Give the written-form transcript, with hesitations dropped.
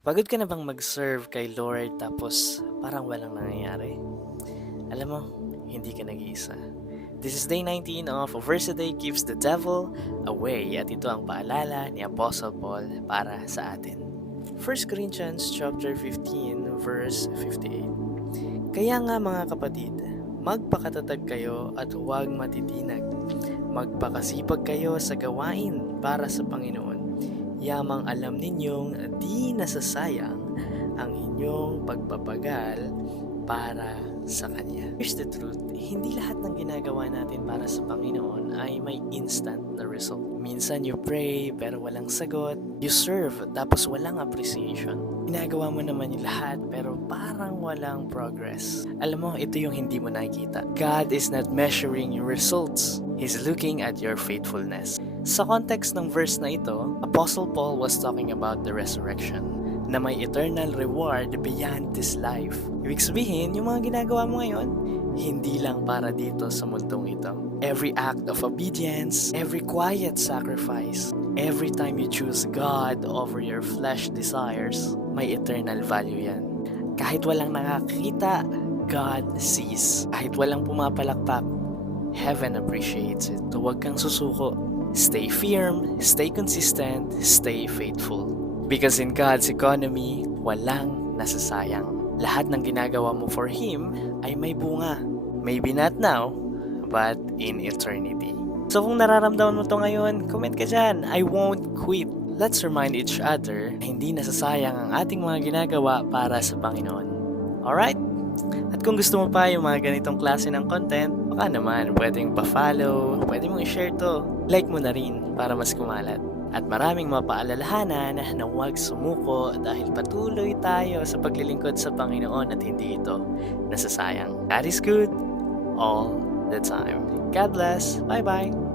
Pagod ka na bang mag-serve kay Lord tapos parang walang nangyayari? Alam mo, hindi ka nag-iisa. This is day 19 of A Verse a Day Keeps the Devil Away at ito ang paalala ni Apostle Paul para sa atin. 1 Corinthians chapter 15 verse 58. Kaya nga mga kapatid, magpakatatag kayo at huwag matitinag. Magpakasipag kayo sa gawain para sa Panginoon. Yamang alam ninyong di nasasayang ang inyong pagpapagal para sa Kanya. Here's the truth, hindi lahat ng ginagawa natin para sa Panginoon ay may instant na result. Minsan you pray pero walang sagot, you serve tapos walang appreciation. Ginagawa mo naman yung lahat pero parang walang progress. Alam mo, ito yung hindi mo nakikita. God is not measuring your results. He's looking at your faithfulness. Sa context ng verse na ito, Apostle Paul was talking about the resurrection na may eternal reward beyond this life. Ibig sabihin, yung mga ginagawa mo ngayon, hindi lang para dito sa mundong ito. Every act of obedience, every quiet sacrifice, every time you choose God over your flesh desires, may eternal value yan. Kahit walang nakakita, God sees. Kahit walang pumapalakpak, heaven appreciates it. So huwag kang susuko. Stay firm, stay consistent, stay faithful. Because in God's economy, walang nasasayang. Lahat ng ginagawa mo for Him ay may bunga. Maybe not now, but in eternity. So kung nararamdaman mo to ngayon, comment ka dyan. I won't quit. Let's remind each other na hindi nasasayang ang ating mga ginagawa para sa Panginoon. Alright? At kung gusto mo pa yung mga ganitong klase ng content, baka naman pwedeng pa-follow, pwede mong i-share to. Like mo na rin para mas kumalat. At maraming mapaalalahanan na huwag sumuko dahil patuloy tayo sa paglilingkod sa Panginoon at hindi ito nasasayang. God is good all the time. God bless. Bye-bye.